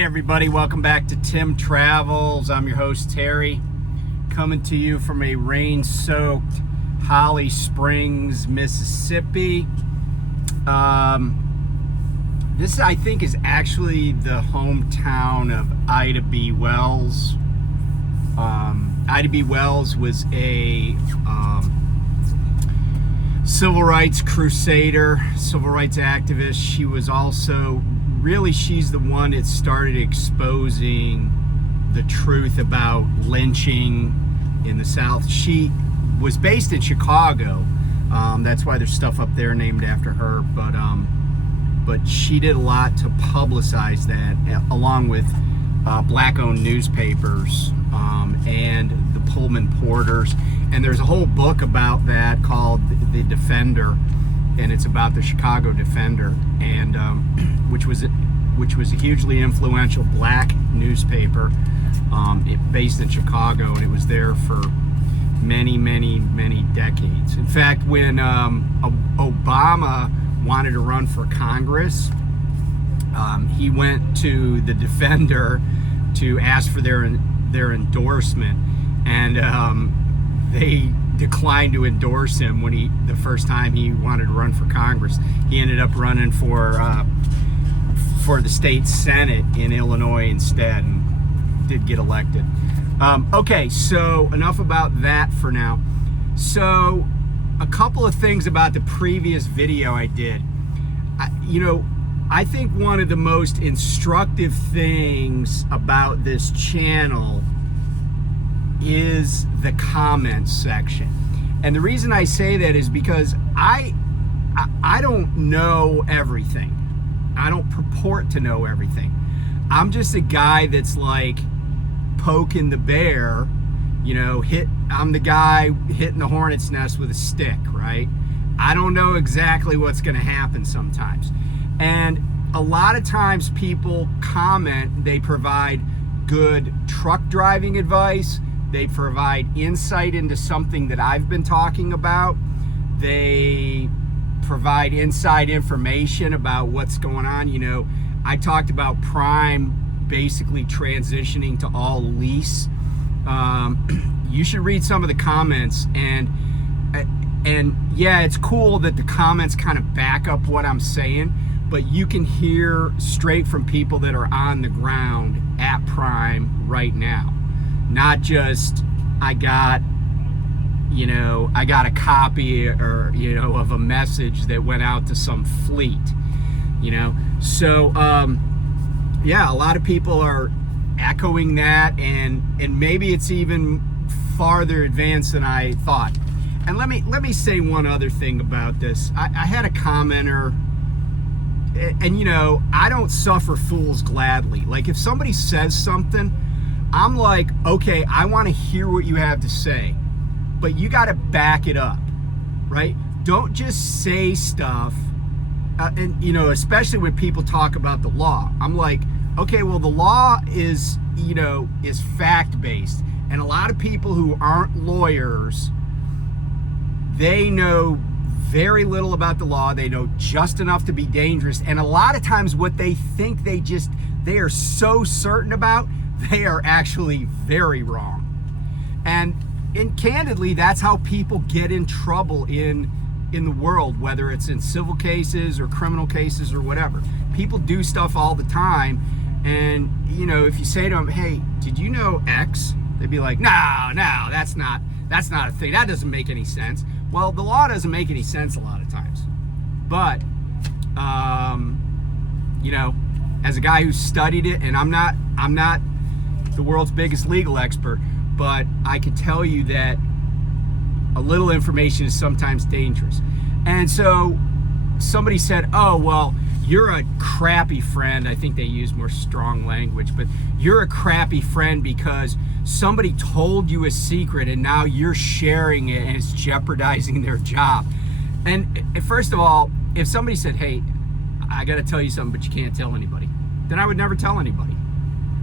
Hey everybody, welcome back to Tim Travels. I'm your host Terry, coming to you from a rain-soaked Holly Springs, Mississippi. This I think is actually the hometown of Ida B. Wells. Ida B. Wells was a civil rights crusader, civil rights activist. She was also she's the one that started exposing the truth about lynching in the South. She was based in Chicago. That's why there's stuff up there named after her. But she did a lot to publicize that, along with black-owned newspapers and the Pullman Porters. And there's a whole book about that called The Defender, and it's about the Chicago Defender, and which was a hugely influential black newspaper based in Chicago, and it was there for many decades. In fact, when Obama wanted to run for Congress, he went to the Defender to ask for their endorsement, and they declined to endorse him when the first time he wanted to run for Congress. He ended up running for the state Senate in Illinois instead, and did get elected. Okay, so enough about that for now. So a couple of things about the previous video I did. I think one of the most instructive things about this channel is the comments section. And the reason I say that is because I don't know everything. I don't purport to know everything. I'm just a guy that's like poking the bear, I'm the guy hitting the hornet's nest with a stick, right? I don't know exactly what's going to happen sometimes. And a lot of times people comment, they provide good truck driving advice, they provide insight into something that I've been talking about, they provide inside information about what's going on. I talked about Prime basically transitioning to all lease. You should read some of the comments, and yeah, it's cool that the comments kind of back up what I'm saying, but you can hear straight from people that are on the ground at Prime right now. Not just, I got a copy of a message that went out to some fleet, So, yeah, a lot of people are echoing that, and maybe it's even farther advanced than I thought. And let me say one other thing about this. I had a commenter, and I don't suffer fools gladly. Like, if somebody says something, I'm like, okay, I want to hear what you have to say, but you got to back it up, right? Don't just say stuff, and especially when people talk about the law. I'm like, okay, well, the law is fact-based, and a lot of people who aren't lawyers, they know very little about the law. They know just enough to be dangerous, and a lot of times what they think they are so certain about, they are actually very wrong. And candidly, that's how people get in trouble in the world, whether it's in civil cases or criminal cases or whatever. People do stuff all the time, and if you say to them, hey, did you know X? They'd be like, no, that's not a thing. That doesn't make any sense. Well, the law doesn't make any sense a lot of times. But as a guy who studied it, and I'm not the world's biggest legal expert, but I could tell you that a little information is sometimes dangerous. And so somebody said, oh, well, you're a crappy friend. I think they use more strong language, but you're a crappy friend because somebody told you a secret and now you're sharing it and it's jeopardizing their job. And first of all, if somebody said, hey, I got to tell you something, but you can't tell anybody, then I would never tell anybody.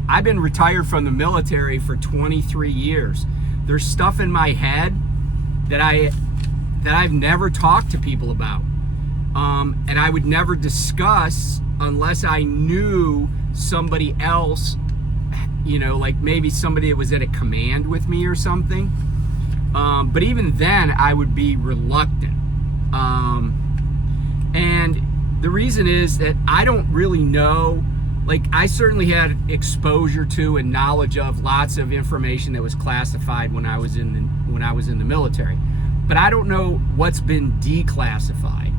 I've been retired from the military for 23 years. There's stuff in my head that I've never talked to people about. And I would never discuss unless I knew somebody else, like maybe somebody that was at a command with me or something. But even then, I would be reluctant. And the reason is that I don't really know. Like, I certainly had exposure to and knowledge of lots of information that was classified when I was in the military, but I don't know what's been declassified.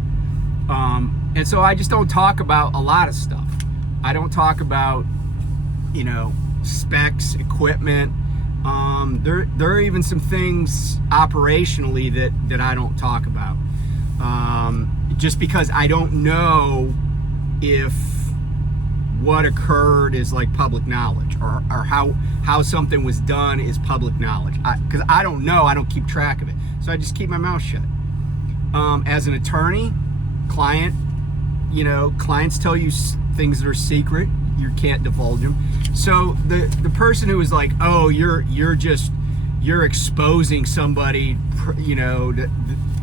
And so I just don't talk about a lot of stuff. I don't talk about, specs, equipment. There are even some things operationally that I don't talk about, just because I don't know if what occurred is like public knowledge, or how something was done is public knowledge. Because I don't know, I don't keep track of it. So I just keep my mouth shut. As an attorney, clients tell you things that are secret. You can't divulge them. So the person who is like, oh, you're exposing somebody,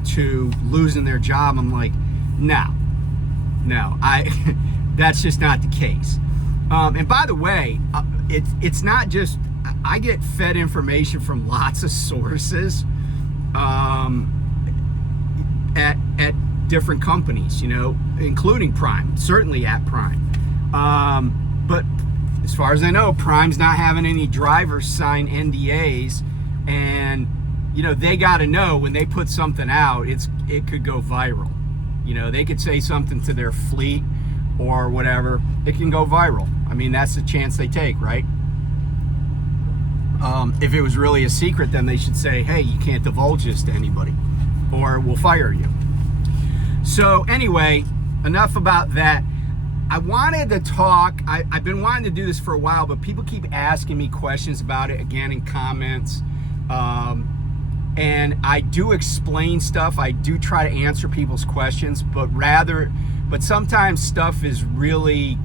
to losing their job. I'm like, no, that's just not the case. And by the way, it's not just, I get fed information from lots of sources at different companies, including Prime, certainly at Prime. But as far as I know, Prime's not having any drivers sign NDAs, and they got to know when they put something out, it could go viral. They could say something to their fleet or whatever, it can go viral. I mean, that's the chance they take, right? If it was really a secret, then they should say, hey, you can't divulge this to anybody, or we'll fire you. So anyway, enough about that. I wanted to talk, I've been wanting to do this for a while, but people keep asking me questions about it, again, in comments. And I do explain stuff. I do try to answer people's questions, but sometimes stuff is really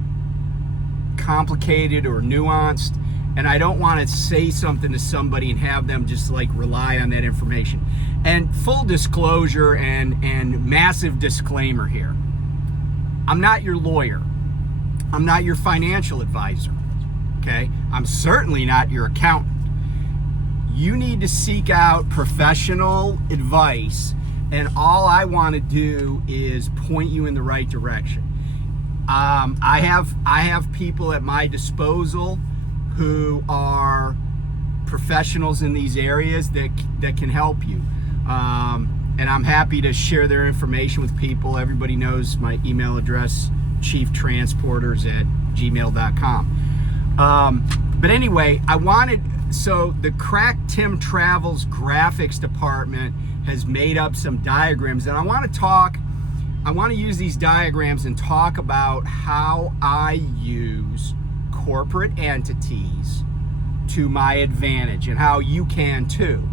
complicated or nuanced, and I don't want to say something to somebody and have them just like rely on that information. And full disclosure and massive disclaimer here, I'm not your lawyer. I'm not your financial advisor, okay? I'm certainly not your accountant. You need to seek out professional advice, and all I want to do is point you in the right direction. I have people at my disposal who are professionals in these areas that can help you, and I'm happy to share their information with people. Everybody knows my email address, chieftransporters@gmail.com. But anyway, so the Crack Tim Travels graphics department has made up some diagrams, and I want to use these diagrams and talk about how I use corporate entities to my advantage, and how you can too.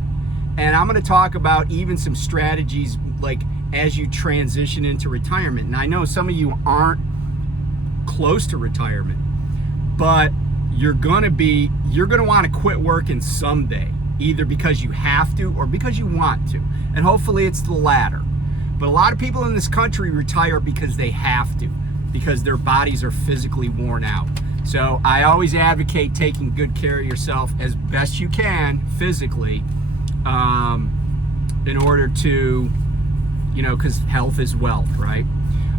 And I'm going to talk about even some strategies like as you transition into retirement. And I know some of you aren't close to retirement, but you're going to want to quit working someday, either because you have to or because you want to. And hopefully it's the latter. But a lot of people in this country retire because they have to, because their bodies are physically worn out. So I always advocate taking good care of yourself as best you can physically, in order to, because health is wealth, right?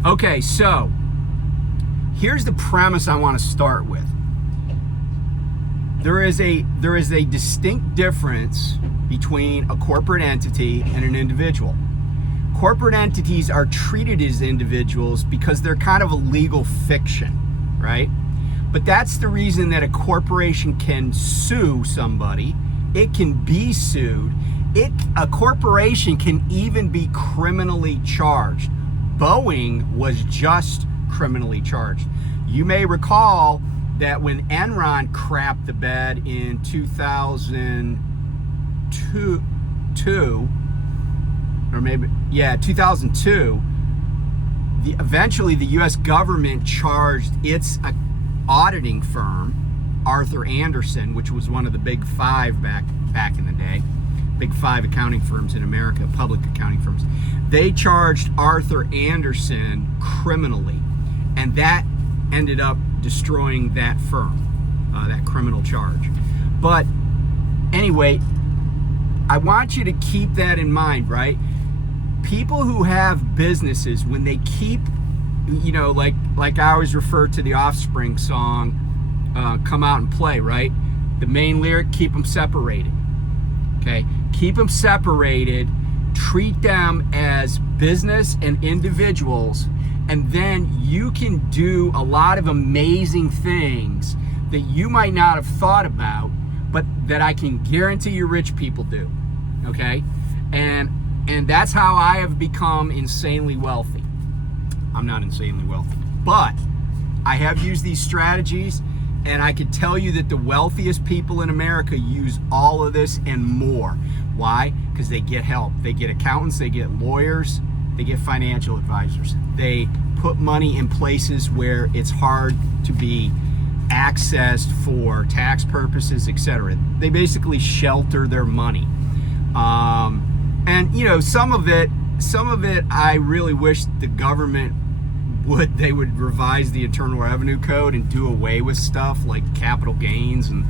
Okay, so here's the premise I want to start with. There is a distinct difference between a corporate entity and an individual. Corporate entities are treated as individuals because they're kind of a legal fiction, right? But that's the reason that a corporation can sue somebody. It can be sued. A corporation can even be criminally charged. Boeing was just criminally charged. You may recall that when Enron crapped the bed in 2002, eventually the U.S. government charged its auditing firm, Arthur Andersen, which was one of the big five back in the day. big 5 accounting firms in America, public accounting firms. They charged Arthur Andersen criminally, and that ended up destroying that firm, that criminal charge. But anyway, I want you to keep that in mind, right? People who have businesses, when they keep, you know, like I always refer to the Offspring song, Come Out and Play, right? The main lyric, keep them separated, okay? Keep them separated, treat them as business and individuals, and then you can do a lot of amazing things that you might not have thought about, but that I can guarantee you rich people do, okay? And that's how I have become insanely wealthy. I'm not insanely wealthy, but I have used these strategies, and I can tell you that the wealthiest people in America use all of this and more. Why? Because they get help. They get accountants, they get lawyers, they get financial advisors. They put money in places where it's hard to be accessed for tax purposes, etc. They basically shelter their money. And you know, some of it I really wish the government would revise the Internal Revenue Code and do away with stuff like capital gains and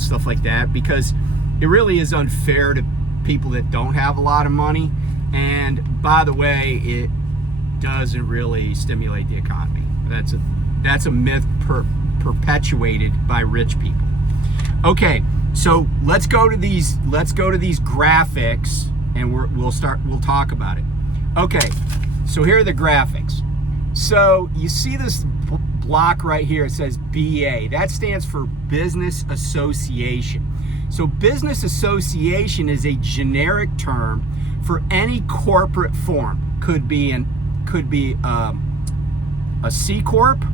stuff like that, because it really is unfair to people that don't have a lot of money. And by the way, it doesn't really stimulate the economy. That's a myth perpetuated by rich people. Okay, so let's go to these graphics, and we'll talk about it. Okay, so here are the graphics. So you see this block right here, it says BA. That stands for Business Association. So business association is a generic term for any corporate form. Could be a C Corp,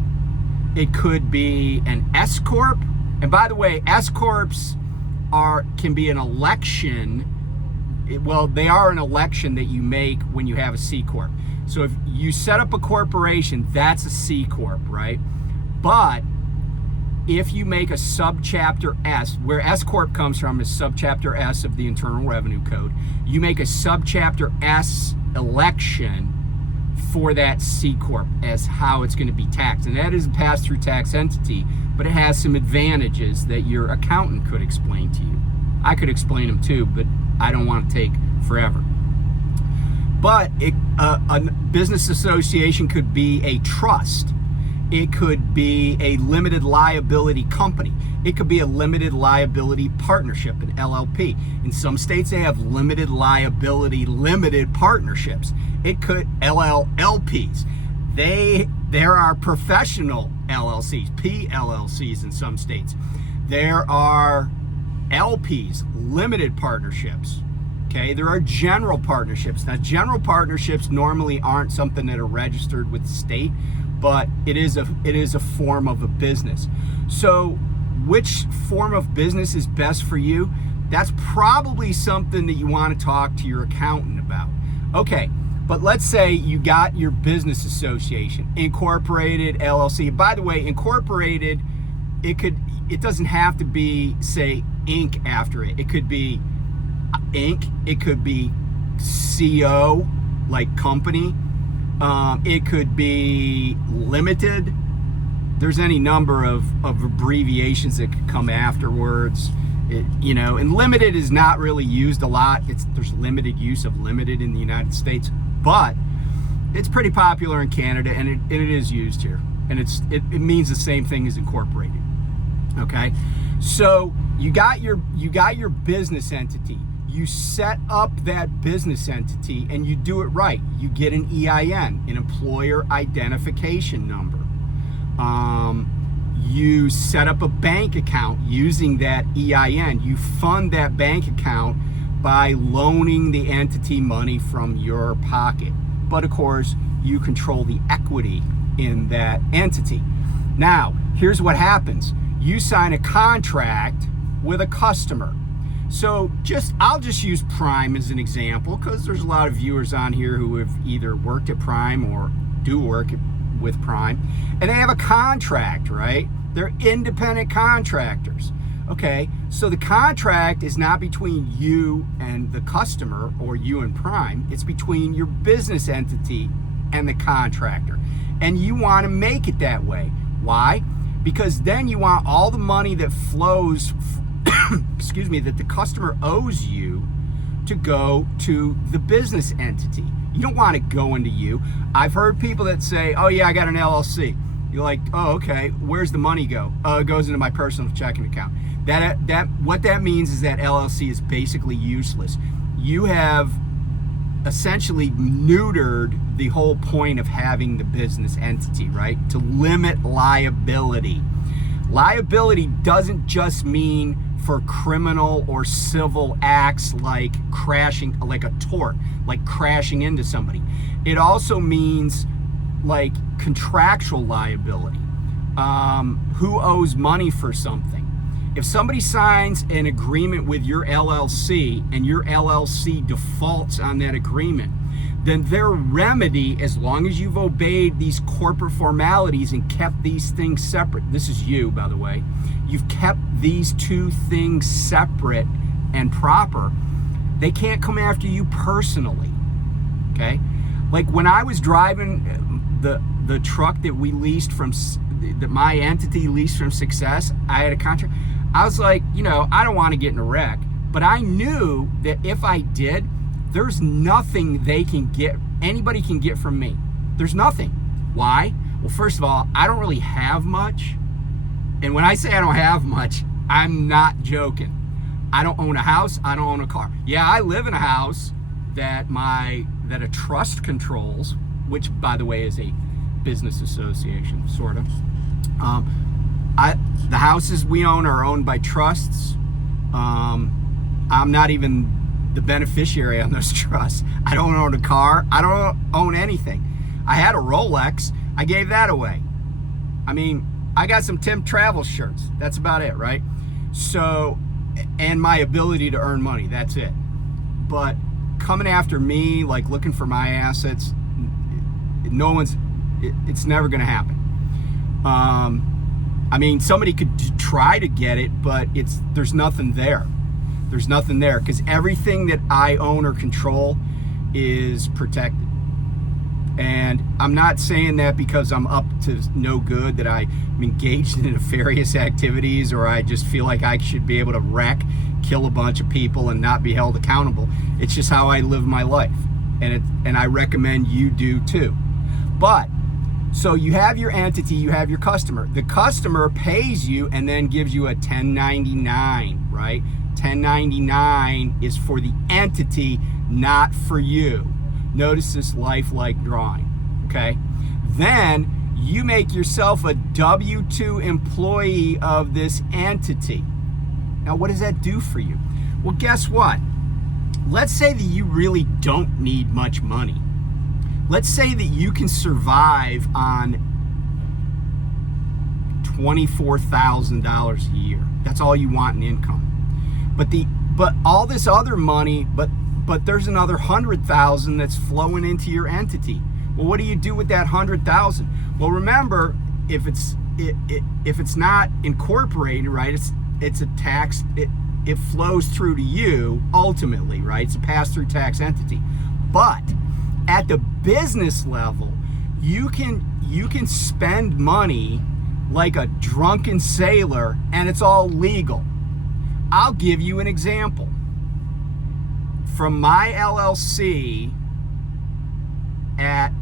it could be an S Corp. And by the way, S Corps can be an election. They are an election that you make when you have a C Corp. So if you set up a corporation, that's a C Corp, right? But if you make a subchapter S, where S Corp comes from is subchapter S of the Internal Revenue Code, you make a subchapter S election for that C Corp as how it's going to be taxed. And that is a pass-through tax entity, but it has some advantages that your accountant could explain to you. I could explain them too, but I don't want to take forever. But a business association could be a trust. It could be a limited liability company. It could be a limited liability partnership, an LLP. In some states, they have limited liability limited partnerships. It could LLLPs. There are professional LLCs, PLLCs in some states. There are LPs, limited partnerships. Okay, there are general partnerships. Now, general partnerships normally aren't something that are registered with the state, but it is a form of a business. So which form of business is best for you? That's probably something that you want to talk to your accountant about. Okay, but let's say you got your business association, incorporated, LLC. By the way, incorporated, it doesn't have to be, say, Inc. after it. It could be Inc. It could be CO, like company. It could be limited. There's any number of abbreviations that could come afterwards. And limited is not really used a lot. There's limited use of limited in the United States, but it's pretty popular in Canada, and it is used here, and it means the same thing as incorporated. Okay, so you got your business entity. You set up that business entity and you do it right. You get an EIN, an employer identification number. You set up a bank account using that EIN. You fund that bank account by loaning the entity money from your pocket. But of course, you control the equity in that entity. Now, here's what happens. You sign a contract with a customer. So I'll just use Prime as an example, because there's a lot of viewers on here who have either worked at Prime or do work with Prime, and they have a contract, right? They're independent contractors. Okay, So the contract is not between you and the customer or you and Prime. It's between your business entity and the contractor. And you want to make it that way. Why? Because then you want all the money that flows, excuse me, that the customer owes you to go to the business entity. You don't want it going to you. I've heard people that say, oh yeah, I got an LLC. You're like, oh, okay, where's the money go? It goes into my personal checking account. What that means is that LLC is basically useless. You have essentially neutered the whole point of having the business entity, right? To limit liability. Liability doesn't just mean for criminal or civil acts like crashing, like a tort, like crashing into somebody. It also means like contractual liability. Who owes money for something? If somebody signs an agreement with your LLC and your LLC defaults on that agreement, then their remedy, as long as you've obeyed these corporate formalities and kept these things separate, this is you, by the way, you've kept these two things separate and proper, they can't come after you personally, okay? Like when I was driving the truck that we leased from, that my entity leased from Success, I had a contract. I was like, you know, I don't want to get in a wreck, but I knew that if I did, there's nothing anybody can get from me. There's nothing. Why? Well, first of all, I don't really have much. And when I say I don't have much, I'm not joking. I don't own a house. I don't own a car. Yeah, I live in a house that a trust controls, which by the way is a business association, sort of. The houses we own are owned by trusts. I'm not even the beneficiary on those trusts. I don't own a car. I don't own anything. I had a Rolex. I gave that away. I mean, I got some Tim Travel shirts. That's about it, right? So, and my ability to earn money. That's it. But coming after me, like looking for my assets, it's never going to happen. I mean, somebody could try to get it, but there's nothing there. There's nothing there because everything that I own or control is protected. And I'm not saying that because I'm up to no good, that I'm engaged in nefarious activities, or I just feel like I should be able to kill a bunch of people and not be held accountable. It's just how I live my life. And I recommend you do too. But so you have your entity, you have your customer. The customer pays you and then gives you a 1099, right? 1099 is for the entity, not for you. Notice this lifelike drawing, okay? Then you make yourself a W-2 employee of this entity. Now, what does that do for you? Well, guess what? Let's say that you really don't need much money. Let's say that you can survive on $24,000 a year. That's all you want in income. But all this other money, but there's another 100,000 that's flowing into your entity. Well, what do you do with that 100,000? Well, remember, if it's not incorporated, right? It's a tax. It flows through to you ultimately, right? It's a pass-through tax entity. But at the business level, you can spend money like a drunken sailor, and it's all legal. I'll give you an example. From my LLC that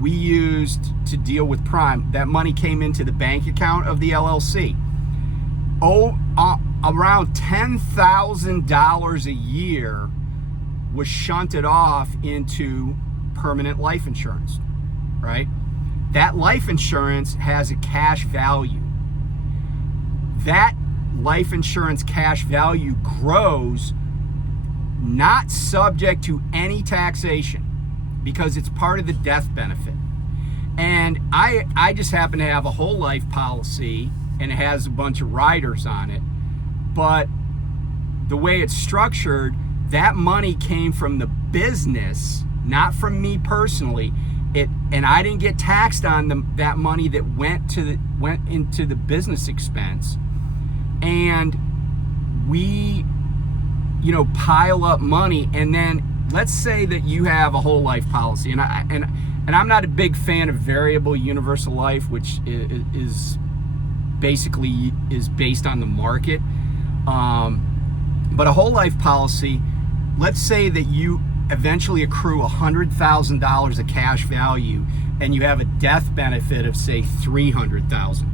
we used to deal with Prime, that money came into the bank account of the LLC. Around $10,000 a year was shunted off into permanent life insurance, right? That life insurance has a cash value. That life insurance cash value grows, not subject to any taxation, because it's part of the death benefit. And I just happen to have a whole life policy, and it has a bunch of riders on it. But the way it's structured, that money came from the business, not from me personally. And I didn't get taxed on that money that went into the business expense. And we, pile up money, and then let's say that you have a whole life policy, and I'm not a big fan of variable universal life, which is basically based on the market. But a whole life policy, let's say that you eventually accrue $100,000 of cash value, and you have a death benefit of, say, $300,000.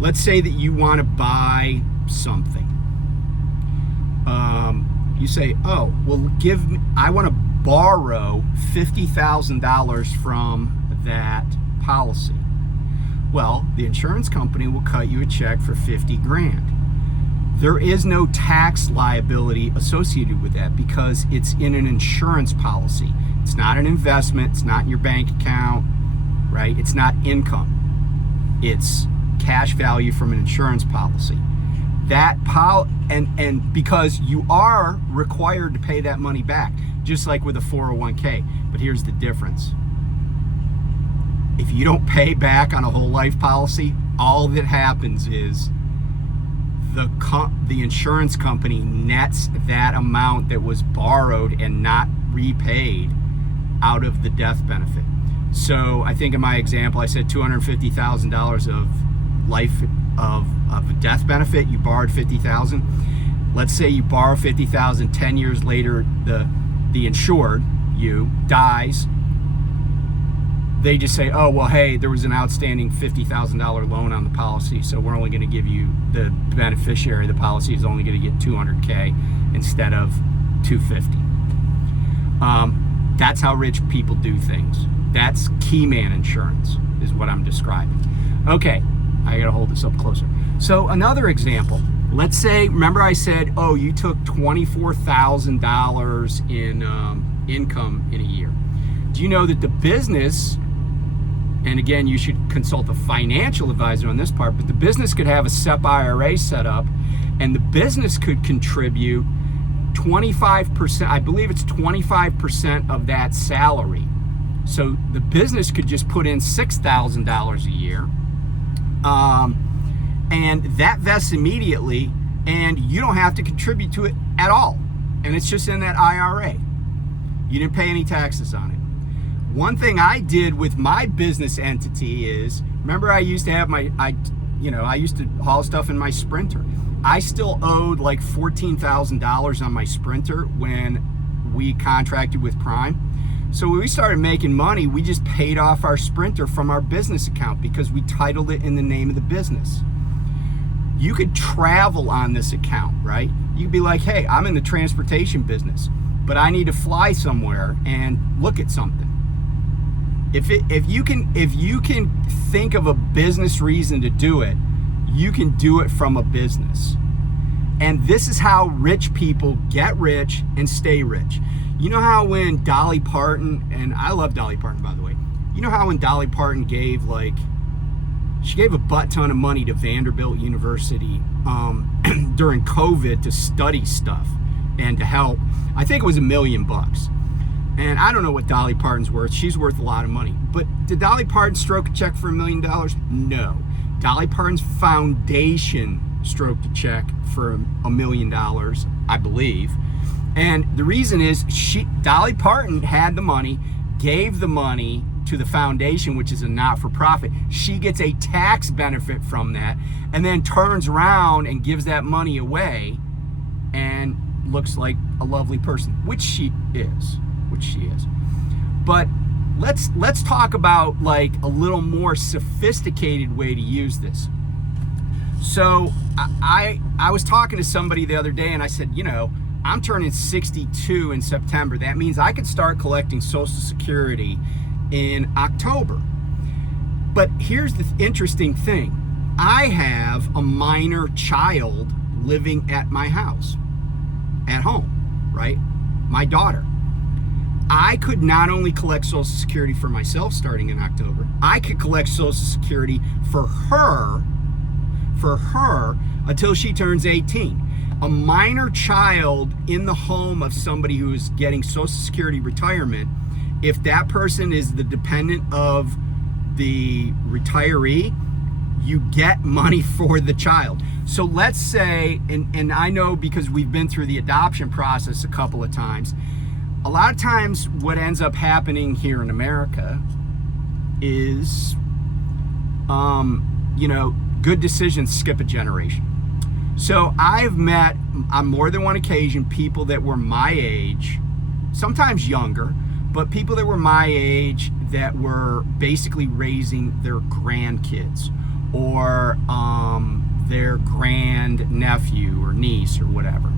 Let's say that you want to buy something. You say, oh, well, I want to borrow $50,000 from that policy. Well, the insurance company will cut you a check for 50 grand. There is no tax liability associated with that because it's in an insurance policy. It's not an investment. It's not in your bank account, right? It's not income. It's cash value from an insurance policy. And because you are required to pay that money back, just like with a 401k. But here's the difference. If you don't pay back on a whole life policy, all that happens is the insurance company nets that amount that was borrowed and not repaid out of the death benefit. So I think in my example, I said $250,000 of life of a death benefit. You borrowed $50,000. Let's say you borrow $50,000. 10 years later, the insured, you, dies. They just say, oh, well, hey, there was an outstanding $50,000 loan on the policy, so we're only going to give you, the beneficiary of the policy is only going to get $200K instead of $250. That's how rich people do things. That's key man insurance is what I'm describing. Okay, I got to hold this up closer. So another example, let's say, remember I said, oh, you took $24,000 in income in a year. Do you know that the business, and again, you should consult a financial advisor on this part, but the business could have a SEP IRA set up, and the business could contribute 25%, I believe it's 25% of that salary. So the business could just put in $6,000 a year, and that vests immediately, and you don't have to contribute to it at all. And it's just in that IRA. You didn't pay any taxes on it. One thing I did with my business entity is, remember I used to have I used to haul stuff in my Sprinter. I still owed like $14,000 on my Sprinter when we contracted with Prime. So when we started making money, we just paid off our Sprinter from our business account because we titled it in the name of the business. You could travel on this account, right? You could be like, hey, I'm in the transportation business, but I need to fly somewhere and look at something. If you can think of a business reason to do it, you can do it from a business. And this is how rich people get rich and stay rich. You know how when Dolly Parton, and I love Dolly Parton, by the way, you know how when Dolly Parton gave she gave a butt ton of money to Vanderbilt University during COVID to study stuff and to help. I think it was $1 million. And I don't know what Dolly Parton's worth. She's worth a lot of money. But did Dolly Parton stroke a check for $1 million? No. Dolly Parton's foundation stroked a check for $1 million, I believe. And the reason is Dolly Parton had the money, gave the money to the foundation, which is a not-for-profit. She gets a tax benefit from that and then turns around and gives that money away and looks like a lovely person, which she is. But let's talk about like a little more sophisticated way to use this. So I was talking to somebody the other day and I said, I'm turning 62 in September. That means I could start collecting Social Security in October. But here's the interesting thing. I have a minor child living at my house, at home, right? My daughter. I could not only collect Social Security for myself starting in October, I could collect Social Security for her until she turns 18. A minor child in the home of somebody who is getting Social Security retirement, if that person is the dependent of the retiree, you get money for the child. So let's say, and I know because we've been through the adoption process a couple of times, a lot of times what ends up happening here in America is, good decisions skip a generation. So I've met on more than one occasion people that were my age, sometimes younger, but people that were my age that were basically raising their grandkids or their grand nephew or niece or whatever.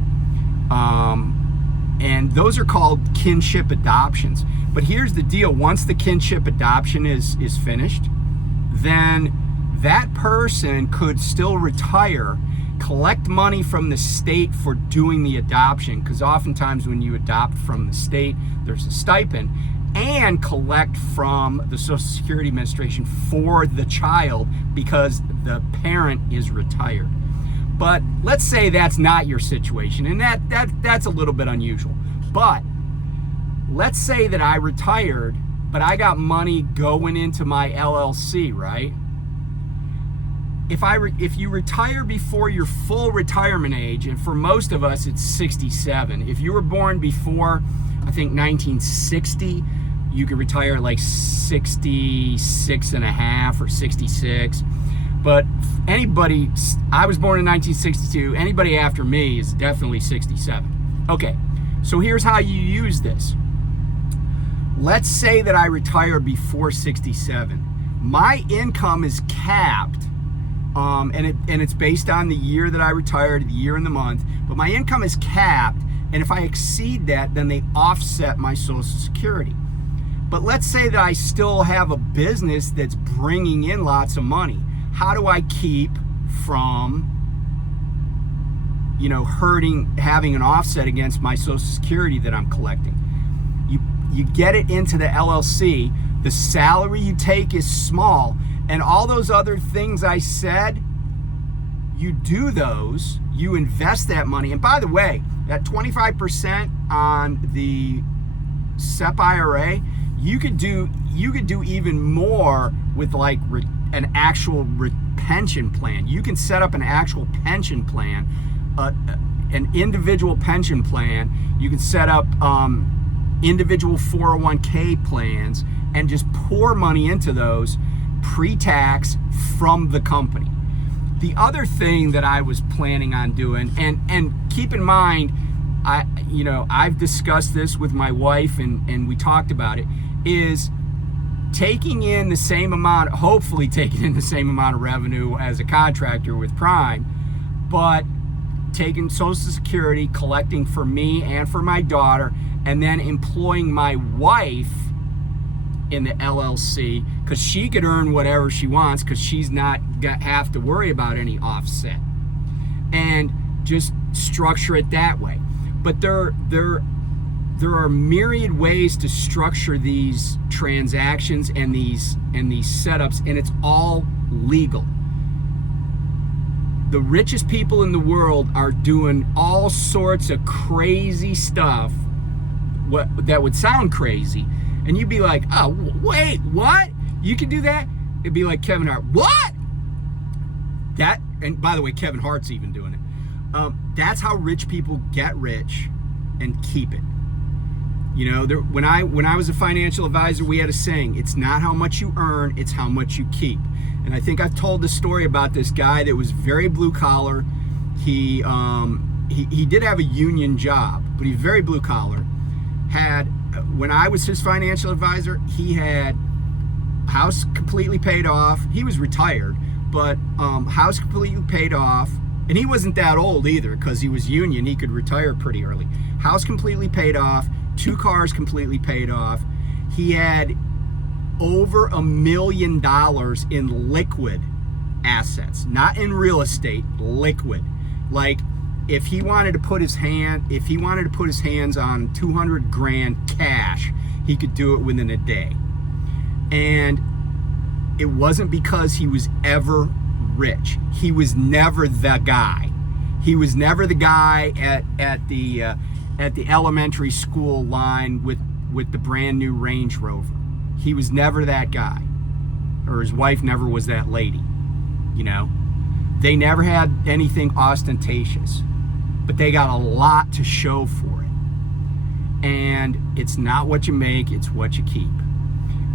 And those are called kinship adoptions. But here's the deal. Once the kinship adoption is finished, then that person could still retire, collect money from the state for doing the adoption, because oftentimes when you adopt from the state, there's a stipend, and collect from the Social Security Administration for the child because the parent is retired. But let's say that's not your situation, and that's a little bit unusual. But let's say that I retired, but I got money going into my LLC, right? If you retire before your full retirement age, and for most of us it's 67. If you were born before, I think 1960, you could retire at like 66 and a half or 66. But anybody, I was born in 1962, anybody after me is definitely 67. Okay, so here's how you use this. Let's say that I retire before 67. My income is capped, and it's based on the year that I retired, the year and the month, but my income is capped, and if I exceed that, then they offset my Social Security. But let's say that I still have a business that's bringing in lots of money. How do I keep from, having an offset against my Social Security that I'm collecting? You get it into the LLC. The salary you take is small, and all those other things I said, you do those, you invest that money. And by the way, that 25% on the SEP IRA, you could do even more with like an actual pension plan. You can set up an actual pension plan, an individual pension plan. You can set up individual 401k plans and just pour money into those pre-tax from the company. The other thing that I was planning on doing, and keep in mind, I've discussed this with my wife and we talked about it, is taking in the same amount, hopefully taking in the same amount of revenue as a contractor with Prime, but taking Social Security, collecting for me and for my daughter, and then employing my wife in the LLC, because she could earn whatever she wants, because she's not have to worry about any offset, and just structure it that way. But there are myriad ways to structure these transactions and these setups, and it's all legal. The richest people in the world are doing all sorts of crazy stuff that would sound crazy, and you'd be like, oh, wait, what? You can do that? It'd be like Kevin Hart. What? That, and by the way, Kevin Hart's even doing it. That's how rich people get rich and keep it. When I was a financial advisor, we had a saying: it's not how much you earn, it's how much you keep. And I think I've told the story about this guy that was very blue collar. He did have a union job, but he's very blue collar. When I was his financial advisor, he had house completely paid off. He was retired, but house completely paid off. And he wasn't that old either, because he was union. He could retire pretty early. House completely paid off. 2 cars completely paid off. He had over $1 million in liquid assets, not in real estate, liquid. Like if he wanted to put his hands on 200 grand cash, he could do it within a day. And it wasn't because he was ever rich. He was never the guy. He was never the guy at the elementary school line with the brand new Range Rover. He was never that guy, or his wife never was that lady, They never had anything ostentatious, but they got a lot to show for it. And it's not what you make, it's what you keep.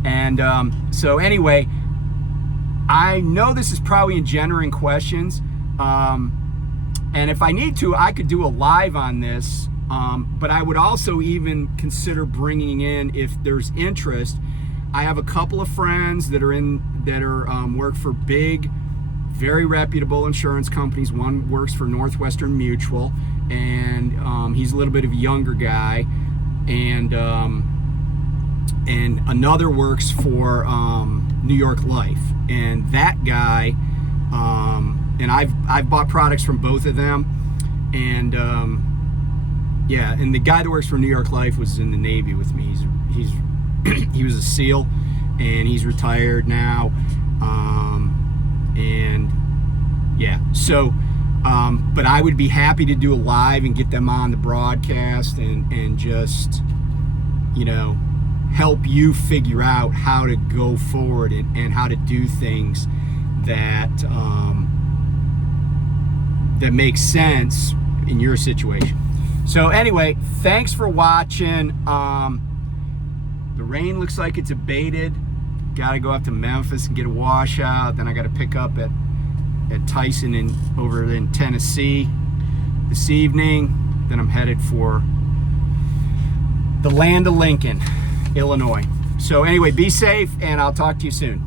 And so anyway, I know this is probably engendering questions. And if I need to, I could do a live on this. But I would also even consider bringing in, if there's interest, I have a couple of friends that work for big, very reputable insurance companies. One works for Northwestern Mutual, and he's a little bit of a younger guy, and another works for New York Life. And that guy, and I've bought products from both of them, and yeah, and the guy that works for New York Life was in the Navy with me. He was a SEAL, and he's retired now. And yeah, so but I would be happy to do a live and get them on the broadcast and just, you know, help you figure out how to go forward and how to do things that that make sense in your situation. So anyway, thanks for watching. The rain looks like it's abated. Got to go up to Memphis and get a washout. Then I got to pick up at Tyson over in Tennessee this evening. Then I'm headed for the land of Lincoln, Illinois. So anyway, be safe, and I'll talk to you soon.